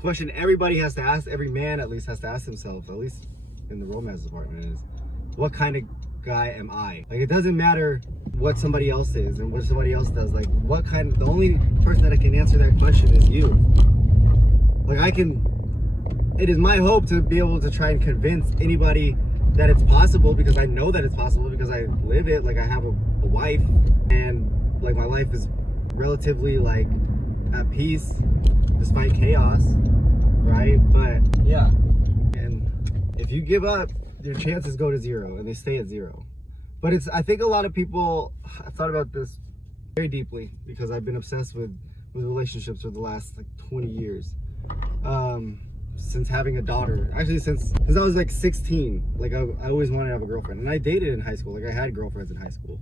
question everybody has to ask, every man at least has to ask himself, at least in the romance department, is what kind of guy am I? Like, it doesn't matter what somebody else is and what somebody else does. Like, what kind, the only person that can answer that question is you. Like, it is my hope to be able to try and convince anybody that it's possible, because I know that it's possible because I live it. Like, I have a wife, and like my life is relatively like at peace despite chaos, right? But yeah, and if you give up, your chances go to zero, and they stay at zero. But I think a lot of people, I've thought about this very deeply because I've been obsessed with relationships for the last like 20 years. Since having a daughter, actually since I was like 16. Like I always wanted to have a girlfriend, and I dated in high school. Like I had girlfriends in high school,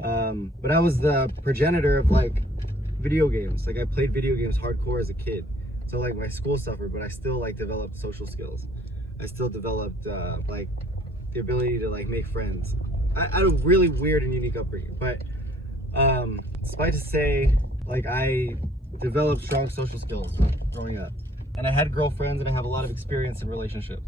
but I was the progenitor of like video games. Like I played video games hardcore as a kid, so like my school suffered, but I still like developed social skills. I still developed like the ability to like make friends. I had a really weird and unique upbringing, but despite to say, like I developed strong social skills growing up. And I had girlfriends, and I have a lot of experience in relationship.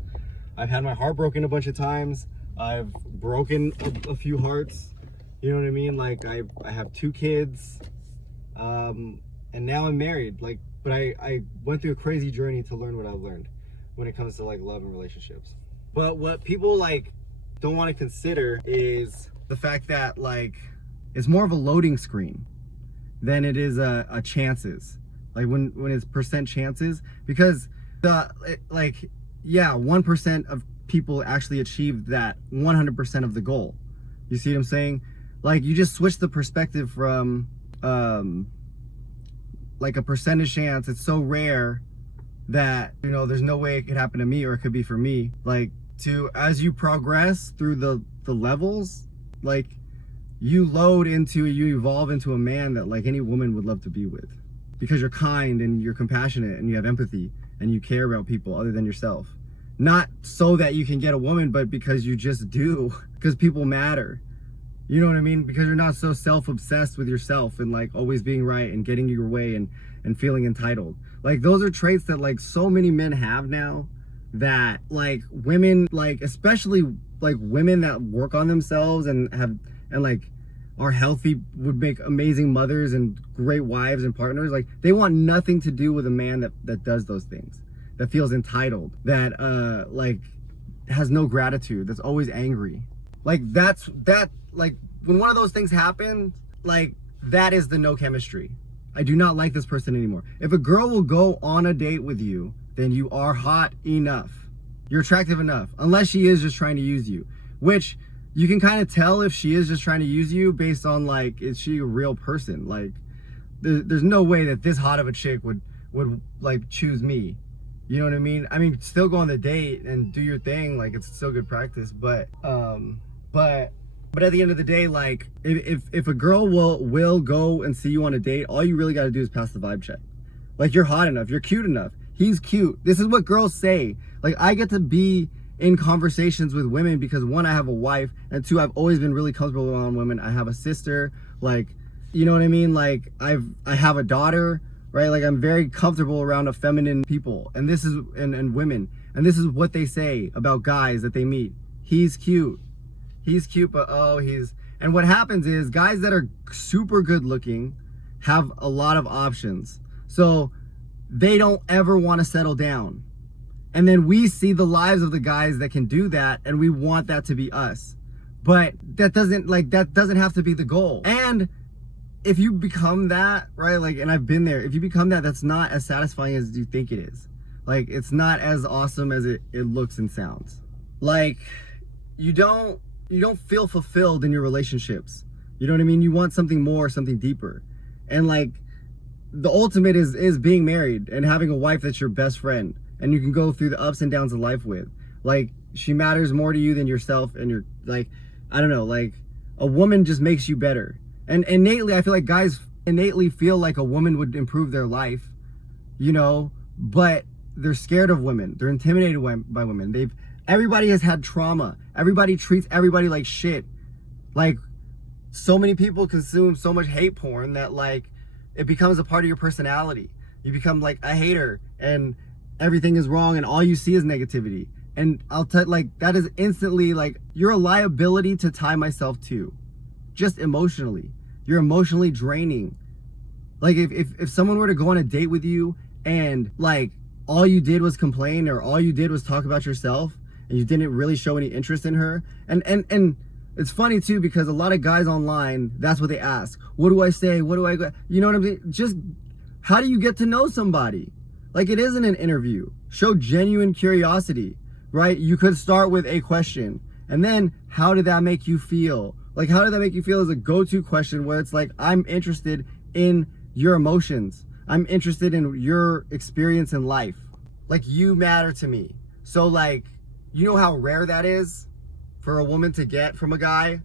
I've had my heart broken a bunch of times. I've broken a few hearts. You know what I mean? Like I have 2 kids, and now I'm married. Like, but I went through a crazy journey to learn what I've learned when it comes to like love and relationships. But what people like don't want to consider is the fact that like it's more of a loading screen than it is a chances. Like when it's percent chances, because like 1% of people actually achieve that 100% of the goal. You see what I'm saying? Like you just switch the perspective from like a percentage chance, it's so rare that, you know, there's no way it could happen to me or it could be for me, like to as you progress through the levels, like you evolve into a man that like any woman would love to be with. Because you're kind and you're compassionate and you have empathy and you care about people other than yourself. Not so that you can get a woman, but because you just do. Because people matter. You know what I mean? Because you're not so self-obsessed with yourself and like always being right and getting your way and feeling entitled. Like those are traits that like so many men have now, that like women, like especially like women that work on themselves and like are healthy, would make amazing mothers and great wives and partners. Like they want nothing to do with a man that does those things, that feels entitled, that like has no gratitude, that's always angry. Like that like when one of those things happen, like that is the no chemistry. I do not like this person anymore. If a girl will go on a date with you, then you are hot enough. You're attractive enough, unless she is just trying to use you, which you can kind of tell if she is just trying to use you based on like, is she a real person? Like there's no way that this hot of a chick would like choose me. You know what I mean? I mean, still go on the date and do your thing. Like it's still good practice, but at the end of the day, like if a girl will go and see you on a date, all you really got to do is pass the vibe check. Like you're hot enough, you're cute enough, he's cute. This is what girls say. Like I get to be in conversations with women because 1, I have a wife, and 2, I've always been really comfortable around women. I have a sister, like, you know what I mean? Like I have a daughter, right? Like I'm very comfortable around a feminine people, and this is and women, and this is what they say about guys that they meet. He's cute, but and what happens is guys that are super good looking have a lot of options, so they don't ever want to settle down. And then we see the lives of the guys that can do that, and we want that to be us. But that doesn't have to be the goal. And if you become that, right, like, and I've been there, if you become that, that's not as satisfying as you think it is. Like, it's not as awesome as it looks and sounds. Like, you don't feel fulfilled in your relationships. You know what I mean? You want something more, something deeper. And like, the ultimate is being married and having a wife that's your best friend, and you can go through the ups and downs of life with. Like, she matters more to you than yourself, and you're like, I don't know, like a woman just makes you better. And innately, I feel like guys innately feel like a woman would improve their life, you know, but they're scared of women. They're intimidated by women. Everybody has had trauma. Everybody treats everybody like shit. Like, so many people consume so much hate porn that like it becomes a part of your personality. You become like a hater, and everything is wrong and all you see is negativity. And I'll tell, like, that is instantly, like, you're a liability to tie myself to. Just emotionally. You're emotionally draining. Like, if someone were to go on a date with you and, like, all you did was complain or all you did was talk about yourself and you didn't really show any interest in her. And it's funny, too, because a lot of guys online, that's what they ask. What do I say? What do I go? You know what I'm saying? Just, how do you get to know somebody? Like, it isn't an interview. Show genuine curiosity. Right? You could start with a question and then how did that make you feel? Like, how did that make you feel is a go-to question where it's like, I'm interested in your emotions. I'm interested in your experience in life. Like, you matter to me. So, like, you know how rare that is for a woman to get from a guy?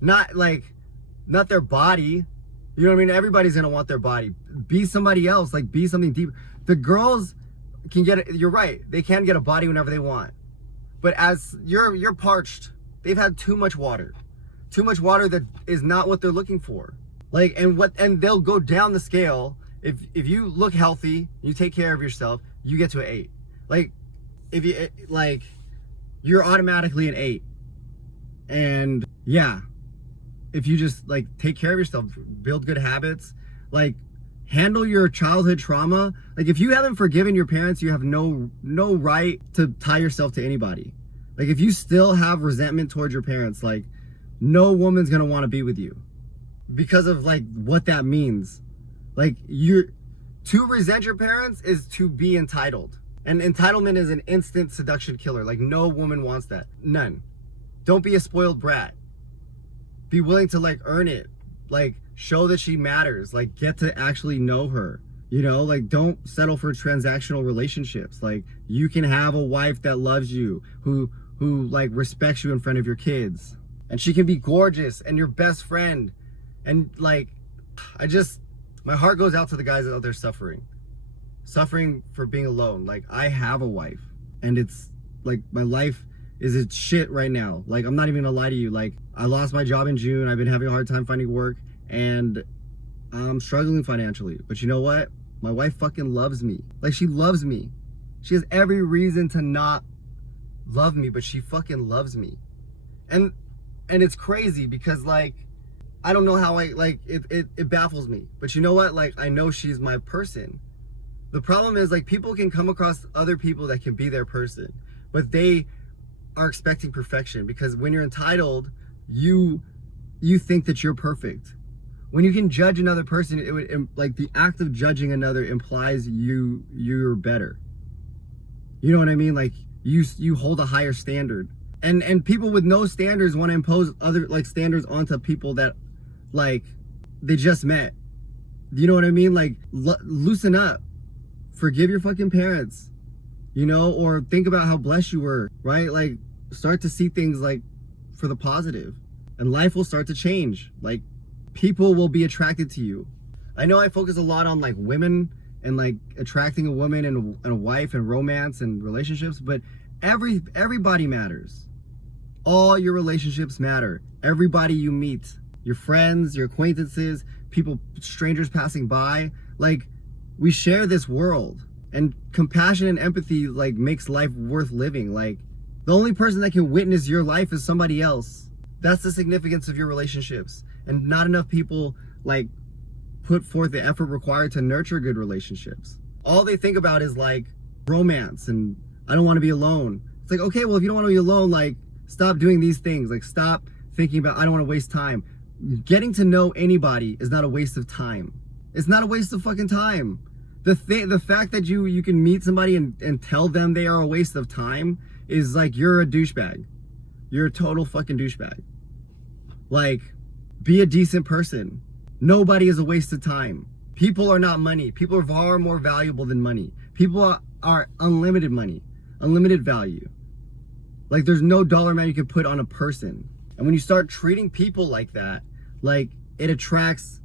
Not their body. You know what I mean? Everybody's gonna want their body. Be somebody else. Like, be something deep. The girls can get it. You're right. They can get a body whenever they want. But as you're parched, they've had too much water that is not what they're looking for. Like, and they'll go down the scale. If you look healthy, you take care of yourself, you get to an 8. Like, if you, like, you're automatically an 8. And yeah, if you just, like, take care of yourself, build good habits, like, handle your childhood trauma. Like, if you haven't forgiven your parents, you have no right to tie yourself to anybody. Like, if you still have resentment towards your parents, like, no woman's gonna want to be with you because of, like, what that means. Like, to resent your parents is to be entitled, and entitlement is an instant seduction killer. Like, no woman wants that. None. Don't be a spoiled brat. Be willing to, like, earn it. Like, show that she matters. Like, get to actually know her. You know, like, don't settle for transactional relationships. Like, you can have a wife that loves you, who like, respects you in front of your kids. And she can be gorgeous and your best friend. And, like, my heart goes out to the guys out there suffering for being alone. Like, I have a wife and it's, like, my life is it's shit right now. Like, I'm not even gonna lie to you. Like, I lost my job in June. I've been having a hard time finding work and I'm struggling financially. But you know what? My wife fucking loves me. Like, she loves me. She has every reason to not love me, but she fucking loves me. And it's crazy because, like, I don't know how it baffles me. But you know what? Like, I know she's my person. The problem is, like, people can come across other people that can be their person, but they are expecting perfection because when you're entitled, you think that you're perfect. When you can judge another person, it would, like, the act of judging another implies you're better. You know what I mean? Like, you hold a higher standard. And people with no standards want to impose other, like, standards onto people that, like, they just met. You know what I mean? Like, loosen up. Forgive your fucking parents. You know, or think about how blessed you were, right? Like, start to see things, like, for the positive. And life will start to change. Like, people will be attracted to you. I know I focus a lot on, like, women and, like, attracting a woman and a wife and romance and relationships, but everybody matters. All your relationships matter. Everybody you meet, your friends, your acquaintances, people, strangers passing by, like, we share this world. And compassion and empathy, like, makes life worth living. Like, the only person that can witness your life is somebody else. That's the significance of your relationships. And not enough people, like, put forth the effort required to nurture good relationships. All they think about is, like, romance and I don't want to be alone. It's like, okay, well, if you don't want to be alone, like, stop doing these things. Like, stop thinking about, I don't want to waste time. Getting to know anybody is not a waste of time. It's not a waste of fucking time. The fact that you can meet somebody and tell them they are a waste of time is like, you're a douchebag. You're a total fucking douchebag. Like, be a decent person. Nobody is a waste of time. People are not money. People are far more valuable than money. People are unlimited money, unlimited value. Like, there's no dollar amount you can put on a person. And when you start treating people like that, like, it attracts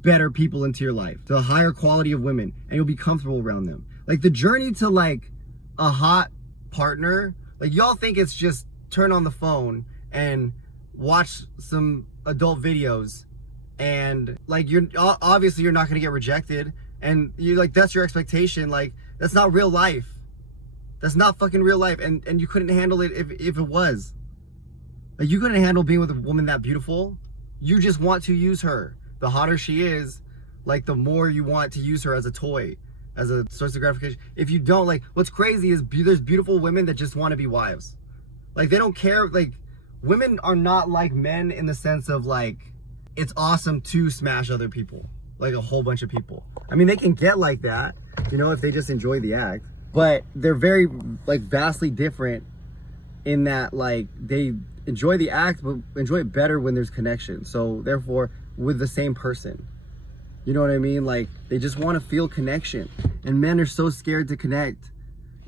better people into your life, the higher quality of women, and you'll be comfortable around them. Like, the journey to, like, a hot partner, like, y'all think it's just turn on the phone and watch some adult videos and, like, you're obviously you're not going to get rejected, and you, like, that's your expectation. Like, That's not real life. That's not fucking real life. And you couldn't handle it if it was. Like, you couldn't handle being with a woman that beautiful. You just want to use her. The hotter she is, like, the more you want to use her as a toy, as a source of gratification. If you don't, like, what's crazy is there's beautiful women that just want to be wives. Like, they don't care. Like, women are not like men in the sense of, like, it's awesome to smash other people, like a whole bunch of people. I mean, they can get like that, you know, if they just enjoy the act. But they're very, like, vastly different in that, like, they enjoy the act, but enjoy it better when there's connection. So, therefore, with the same person. You know what I mean? Like, they just want to feel connection. And men are so scared to connect.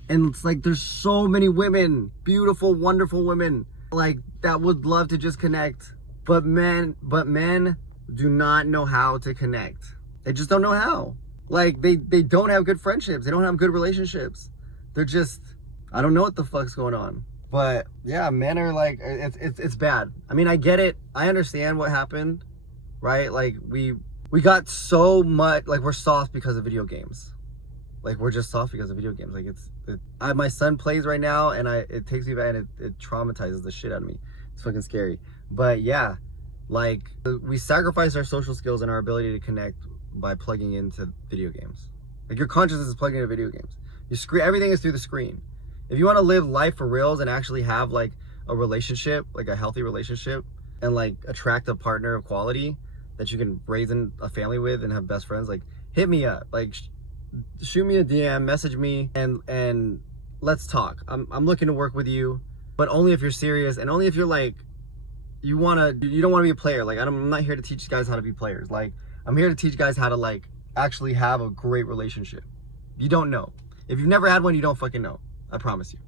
And it's like, there's so many women, beautiful, wonderful women, like, that would love to just connect. But men do not know how to connect. They just don't know how. Like, they don't have good friendships. They don't have good relationships. They're just, I don't know what the fuck's going on. But yeah, men are like, it's bad. I mean, I get it. I understand what happened, right? Like, we got so much, like, we're soft because of video games. Like, we're just soft because of video games. Like, my son plays right now, and it takes me back, and it traumatizes the shit out of me. It's fucking scary. But yeah, like, we sacrifice our social skills and our ability to connect by plugging into video games. Like, your consciousness is plugging into video games. Everything is through the screen. If you want to live life for reals and actually have, like, a relationship, like a healthy relationship, and, like, attract a partner of quality that you can raise in a family with and have best friends, like, hit me up. Like, shoot me a DM, message me, and let's talk. I'm looking to work with you, but only if you're serious, and only if you're, like, you don't want to be a player. Like, I'm not here to teach guys how to be players. Like, I'm here to teach guys how to, like, actually have a great relationship. You don't know. If you've never had one, you don't fucking know. I promise you.